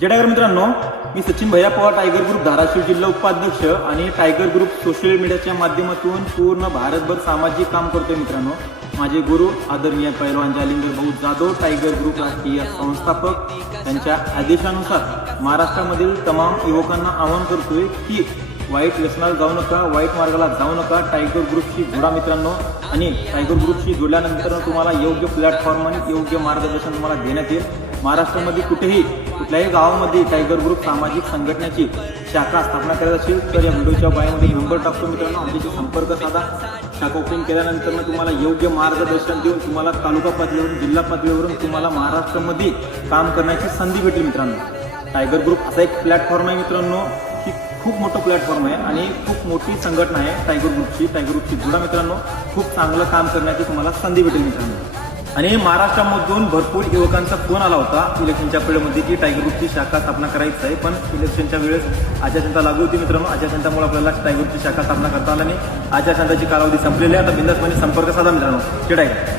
जय tiger मित्रांनो, मी सचिन भैया Pawar, tiger group Dharashiv जिल्हा उपाध्यक्ष आणि टायगर ग्रुप सोशल मीडियाच्या माध्यमातून पूर्ण भारतभर सामाजिक काम करतोय. मित्रांनो, माझे गुरु आदरणीय पैलवान जालिंदर भाऊ जाधव, टायगर ग्रुप राष्ट्रीय संस्थापक यांच्या आदेशानुसार महाराष्ट्रामधील तमाम युवकांना आवाहन करतोय की वाईट व्यसनाला जाऊ नका, वाईट मार्गाला जाऊ नका. टायगर ग्रुपशी जोडा मित्रांनो, आणि टायगर ग्रुपशी जोडल्यानंतर तुम्हाला योग्य प्लॅटफॉर्म आणि योग्य मार्गदर्शन तुम्हाला देण्यात येईल. महाराष्ट्रामध्ये कुठल्याही गावामध्ये टायगर ग्रुप सामाजिक संघटनेची शाखा स्थापना करायची असेल तर या व्हिडिओच्या बायोमध्ये नंबर टाकतो मित्रांनो, आमच्याशी संपर्क साधा. शाखा ओपन केल्यानंतर तुम्हाला योग्य मार्गदर्शन देऊन तुम्हाला तालुका पातळीवरून, जिल्हा पातळीवरून तुम्हाला महाराष्ट्रामध्ये काम करण्याची संधी भेटेल. मित्रांनो, टायगर ग्रुप असा एक प्लॅटफॉर्म आहे मित्रांनो, की खूप मोठं प्लॅटफॉर्म आहे आणि खूप मोठी संघटना आहे टायगर ग्रुपची जोडा मित्रांनो. खूप चांगलं काम करण्याची तुम्हाला संधी भेटेल मित्रांनो. आणि महाराष्ट्रामधून भरपूर युवकांचा फोन आला होता इलेक्शनच्या पिरियडमध्ये की टायगर ग्रुपची शाखा स्थापना करायची आहे, पण इलेक्शनच्या वेळेस आचारसंहिता लागू होती मित्रांनो. आचारसंहितामुळे आपल्याला टायगर ग्रुपची शाखा स्थापना करता आला नाही. आचारसंहिताची कालावधी संपलेली आहे. आता बिंदासपणे संपर्क साधा मित्रांनो. जय टायगर.